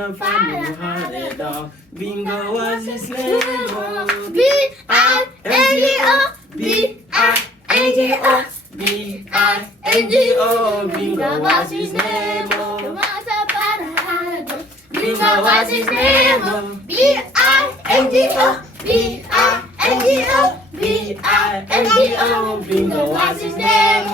Final hearted dog. Bingo was his name. B-I-N-G-O, B-I-N-G-O, B-I-N-G-O. Bingo was his name. Bingo was his name. B-I-N-G-O, B-I-N-G-O, B-I-N-G-O. Bingo was his name.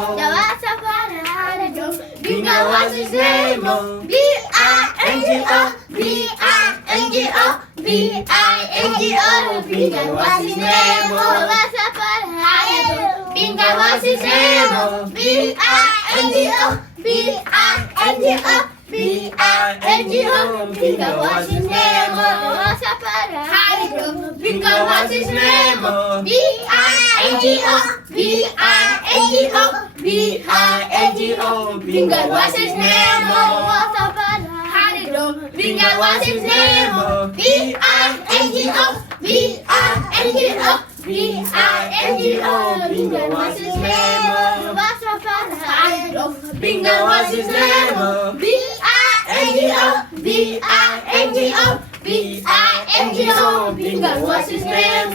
Bingo was his name. B-I-N-G-O, B-I-N-G-O, B-I-N-G-O. Bingo was his name. Bingo was his name. B-I-N-G-O, B-I-N-G-O, B-I-N-G-O. Bingo was his name. Bingo was his name. B-I-N-G-O, B-I-N-G-O, B-I-N-G-O. Bingo was his name. Bingo was his name. B-I-N-G-O, B-I-N-G-O, B-I-N-G-O. Bingo was his name. Bingo was his name. B-I-N-G-O, B-I-N-G-O, B-I-N-G-O. Bingo was his name.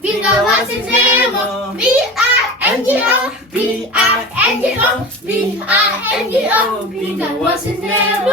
Bingo was his name. B-I-N-G-O, B-I-N-G-O, B-I-N-G-O. Bingo was his name.